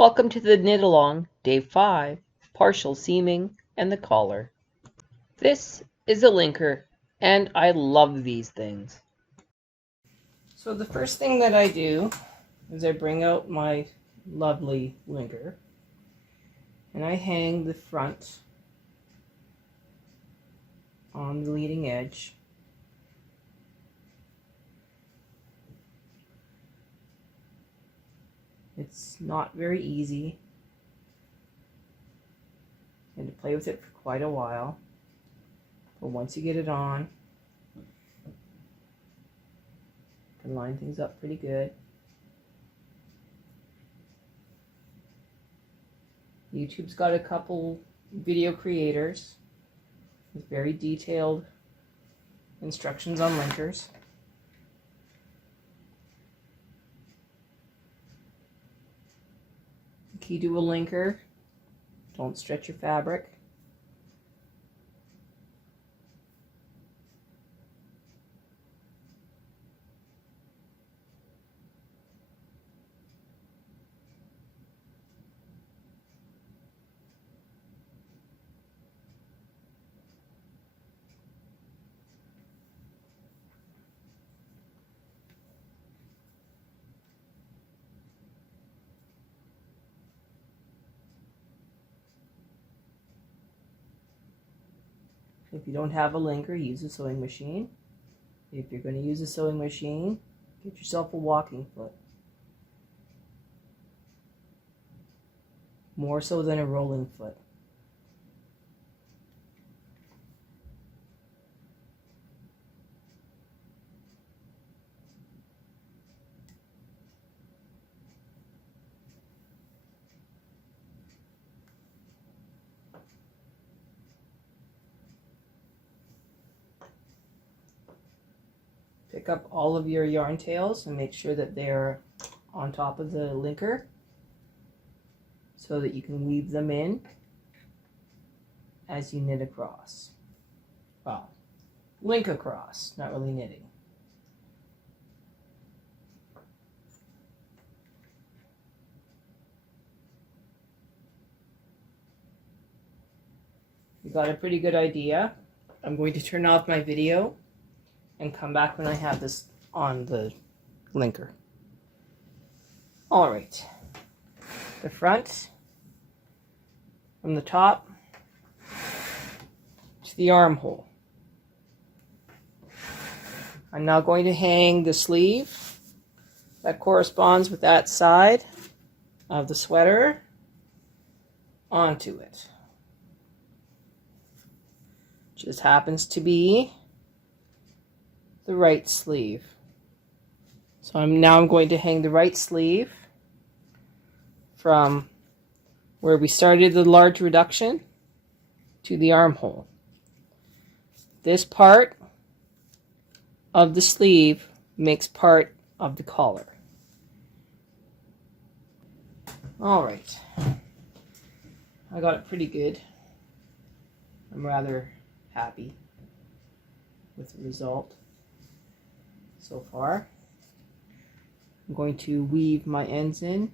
Welcome to the knit along, day 5, partial seaming and the collar. This is a linker and I love these things. So the first thing that I do is I bring out my lovely linker and I hang the front on the leading edge. It's not very easy and to play with it for quite a while, but once you get it on, you can line things up pretty good. YouTube's got a couple video creators with very detailed instructions on linkers. Key to a linker: don't stretch your fabric. If you don't have a linker, use a sewing machine. If you're going to use a sewing machine, get yourself a walking foot. More so than a rolling foot. Pick up all of your yarn tails and make sure that they're on top of the linker so that you can weave them in as you knit across. Well, link across, not really knitting. You got a pretty good idea. I'm going to turn off my video and come back when I have this on the linker. All right, the front from the top to the armhole. I'm now going to hang the sleeve that corresponds with that side of the sweater onto it. Just happens to be the right sleeve. So I'm going to hang the right sleeve from where we started the large reduction to the armhole. This part of the sleeve makes part of the collar. All right, I got it pretty good. I'm rather happy with the result so far. I'm going to weave my ends in.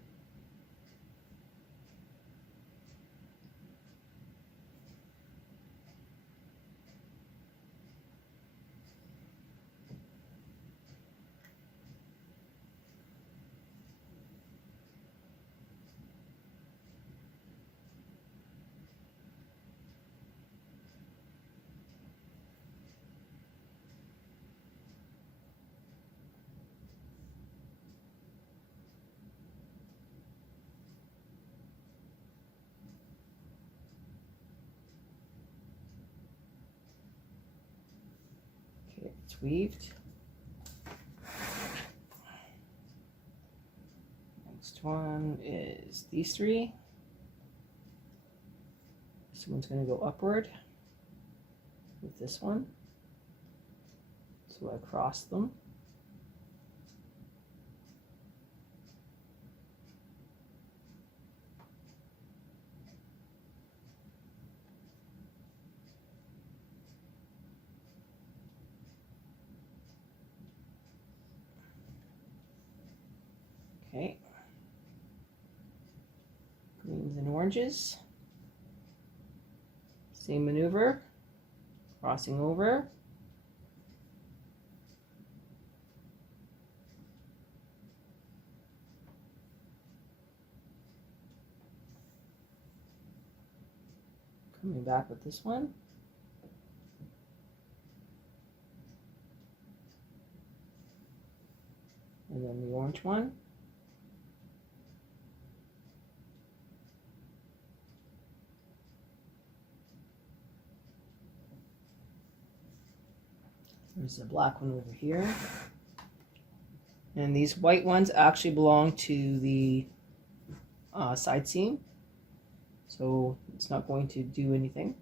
It's weaved. Next one is these three. This one's going to go upward with this one. So I cross them. Okay. oranges. Same maneuver, crossing over. Coming back with this one. And then the orange one. There's a black one over here. And these white ones actually belong to the side seam. So it's not going to do anything.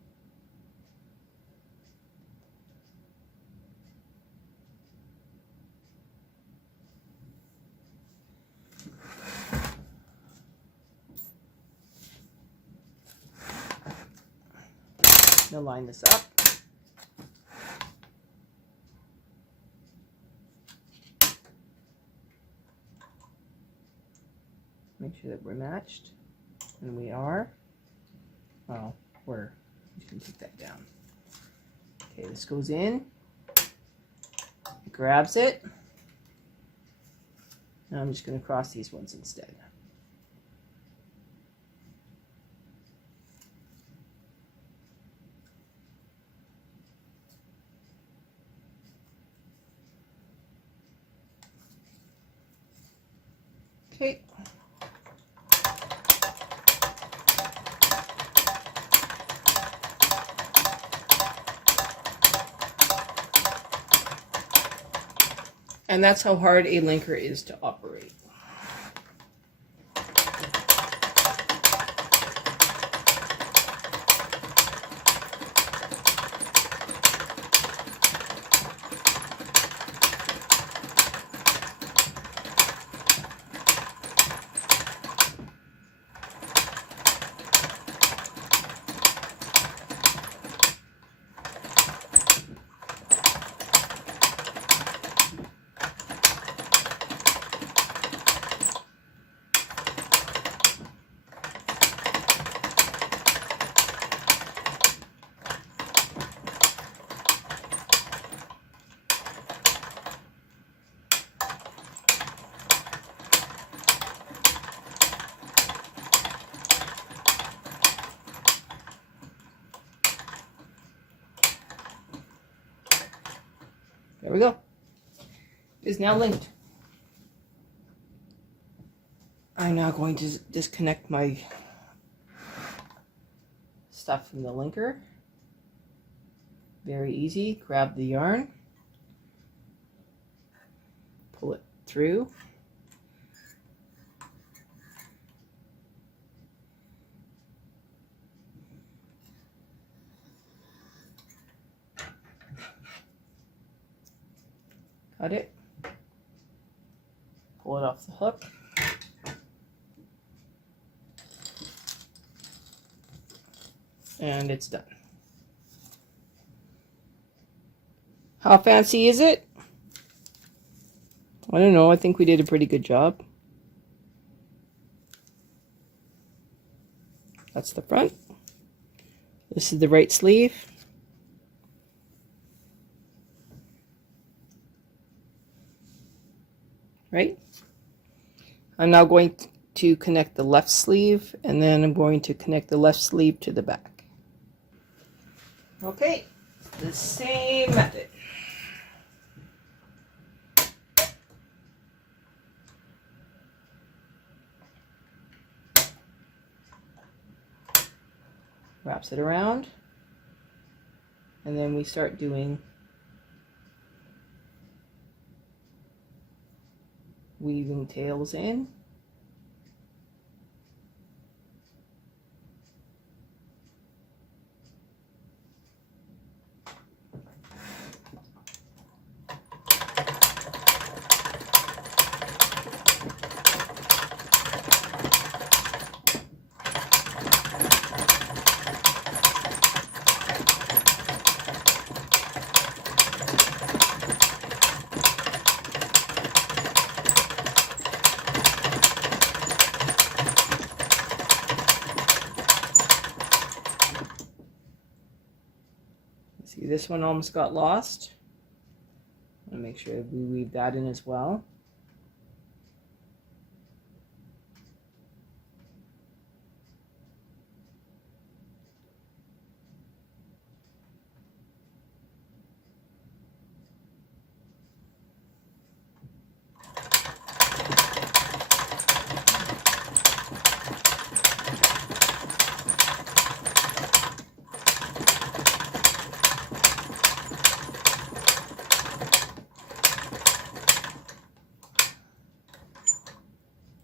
Now line this up. Make sure that we're matched, and we are. Oh, we're just gonna take that down. Okay, this goes in, it grabs it. Now I'm just gonna cross these ones instead. Okay. And that's how hard a linker is to operate. There we go. It is now linked. I'm now going to disconnect my stuff from the linker. Very easy. Grab the yarn, pull it through. Cut it, pull it off the hook, and it's done. How fancy is it? I don't know, I think we did a pretty good job. That's the front. This is the right sleeve. Right? I'm now going to connect the left sleeve, and then I'm going to connect the left sleeve to the back. Okay, the same method. Wraps it around, and then we start doing weaving tails in. See, this one almost got lost. I'm going to make sure we weave that in as well.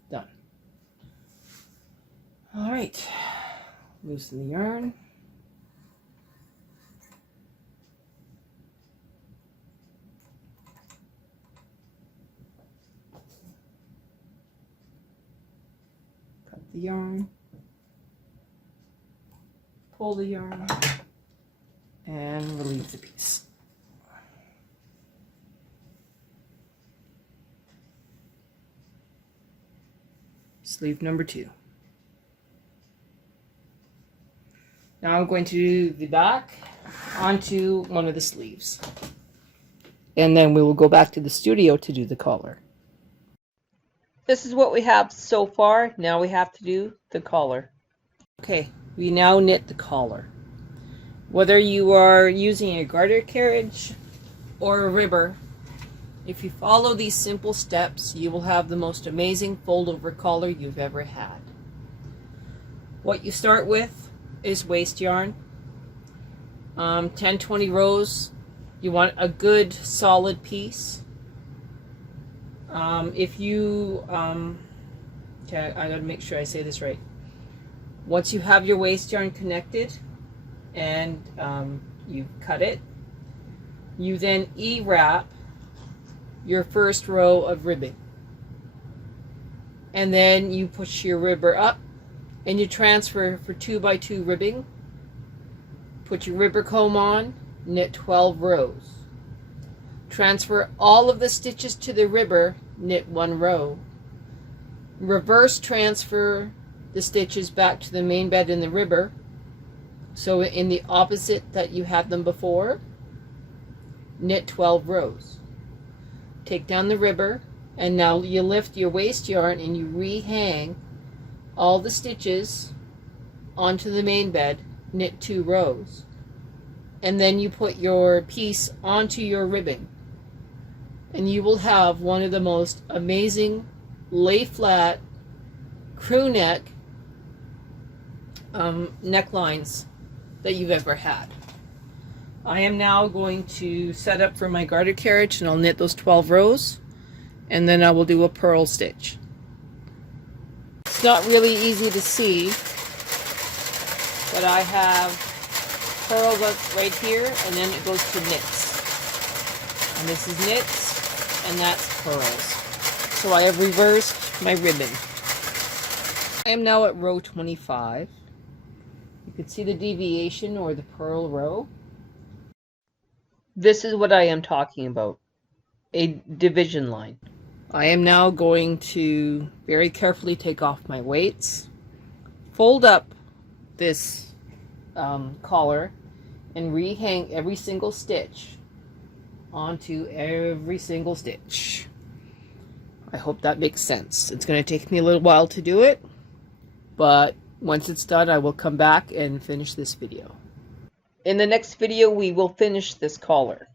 Done. All right, loosen the yarn. Cut the yarn. Pull the yarn and release the piece. Sleeve number 2. Now I'm going to do the back onto one of the sleeves. And then we will go back to the studio to do the collar. This is what we have so far. Now we have to do the collar. Okay, we now knit the collar. Whether you are using a garter carriage or a ribber, if you follow these simple steps, you will have the most amazing fold-over collar you've ever had. What you start with is waste yarn. 10-20 rows. You want a good solid piece. If you okay, I gotta make sure I say this right. Once you have your waste yarn connected and you cut it, you then E-wrap your first row of ribbing, and then you push your ribber up and you transfer for 2x2 ribbing. Put your ribber comb on, knit 12 rows. Transfer all of the stitches to the ribber, knit 1 row. Reverse transfer the stitches back to the main bed in the ribber, so in the opposite that you had them before. Knit 12 rows. Take down the ribber, and now you lift your waste yarn and you rehang all the stitches onto the main bed, knit 2 rows, and then you put your piece onto your ribbing, and you will have one of the most amazing lay flat crew neck necklines that you've ever had. I am now going to set up for my garter carriage, and I'll knit those 12 rows, and then I will do a purl stitch. It's not really easy to see, but I have purls up right here, and then it goes to knits. And this is knits, and that's purls. So I have reversed my ribbon. I am now at row 25. You can see the deviation, or the purl row. This is what I am talking about, a division line. I am now going to very carefully take off my weights, fold up this collar, and rehang every single stitch onto every single stitch. I hope that makes sense. It's going to take me a little while to do it, but once it's done, I will come back and finish this video. In the next video, we will finish this collar.